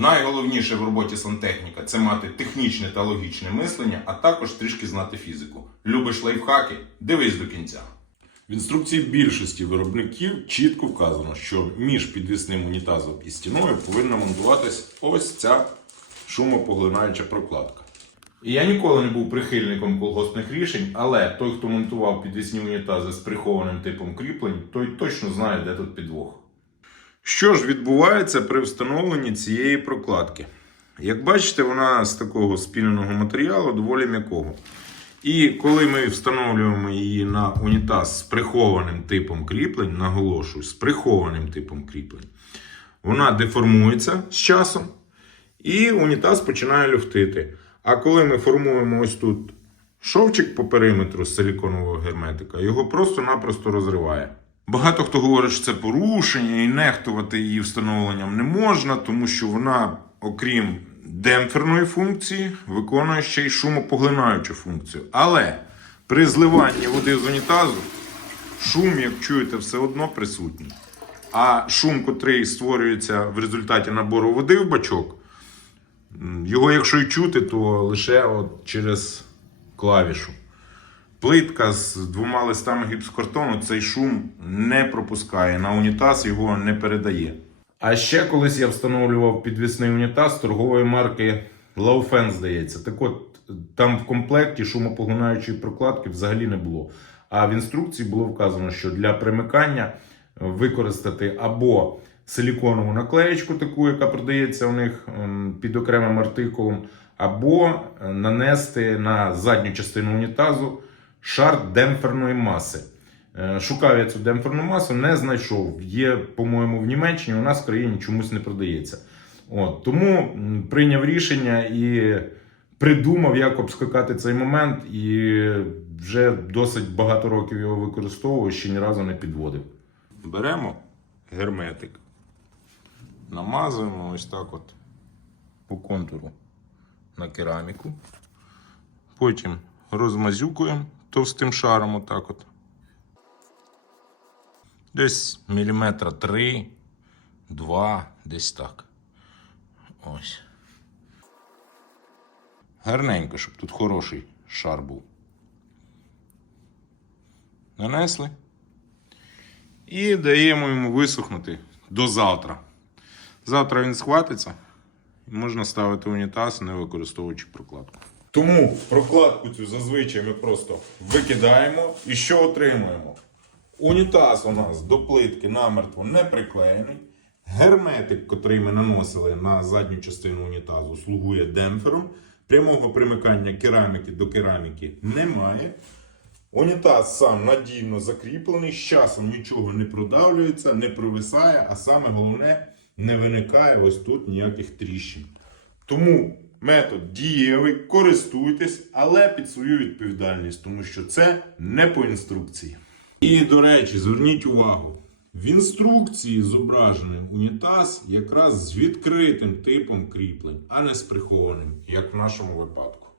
Найголовніше в роботі сантехніка це мати технічне та логічне мислення, а також трішки знати фізику. Любиш лайфхаки? Дивись до кінця. В інструкції більшості виробників чітко вказано, що між підвісним унітазом і стіною повинна монтуватись ось ця шумопоглинаюча прокладка. І я ніколи не був прихильником колгоспних рішень, але той, хто монтував підвісні унітази з прихованим типом кріплень, той точно знає, де тут підвох. Що ж відбувається при встановленні цієї прокладки? Як бачите, вона з такого спільного матеріалу доволі м'якого. І коли ми встановлюємо її на унітаз з прихованим типом кріплень, наголошую, з прихованим типом кріплень, вона деформується з часом, і унітаз починає люфтити. А коли ми формуємо ось тут шовчик по периметру з силіконового герметика, його просто-напросто розриває. Багато хто говорить, що це порушення і нехтувати її встановленням не можна, тому що вона, окрім демпферної функції, виконує ще й шумопоглинаючу функцію. Але при зливанні води з унітазу шум, як чуєте, все одно присутній. А шум, котрий створюється в результаті набору води в бачок, його, якщо й чути, то лише от через клавішу. Плитка з двома листами гіпсокартону цей шум не пропускає. На унітаз його не передає. А ще колись я встановлював підвісний унітаз торгової марки Laufen, здається. Так от, там в комплекті шумопоглинаючої прокладки взагалі не було. А в інструкції було вказано, що для примикання використати або силіконову наклеєчку, таку, яка продається у них ем, під окремим артикулом, або е, нанести на задню частину унітазу шар демпферної маси. Е, Шукав я цю демпферну масу, не знайшов. Є, по-моєму, в Німеччині, у нас в країні чомусь не продається. От, тому прийняв рішення і придумав, як обскакати цей момент, і вже досить багато років його використовую, ще ні разу не підводив. Беремо герметик, намазуємо ось так от по контуру на кераміку. Потім розмазюкуємо товстим шаром отак от. Десь міліметра три, два, десь так. Ось. Гарненько, щоб тут хороший шар був. Нанесли. І даємо йому висохнути до завтра. Завтра він схватиться і можна ставити унітаз, не використовуючи прокладку. Тому прокладку цю зазвичай ми просто викидаємо і що отримуємо? Унітаз у нас до плитки намертво не приклеєний. Герметик, котрий ми наносили на задню частину унітазу, слугує демпфером. Прямого примикання кераміки до кераміки немає. Унітаз сам надійно закріплений, з часом нічого не продавлюється, не провисає, а саме головне, не виникає ось тут ніяких тріщин. Тому метод дієвий, користуйтесь, але під свою відповідальність, тому що це не по інструкції. І, до речі, зверніть увагу. В інструкції зображений унітаз якраз з відкритим типом кріплень, а не з прихованим, як в нашому випадку.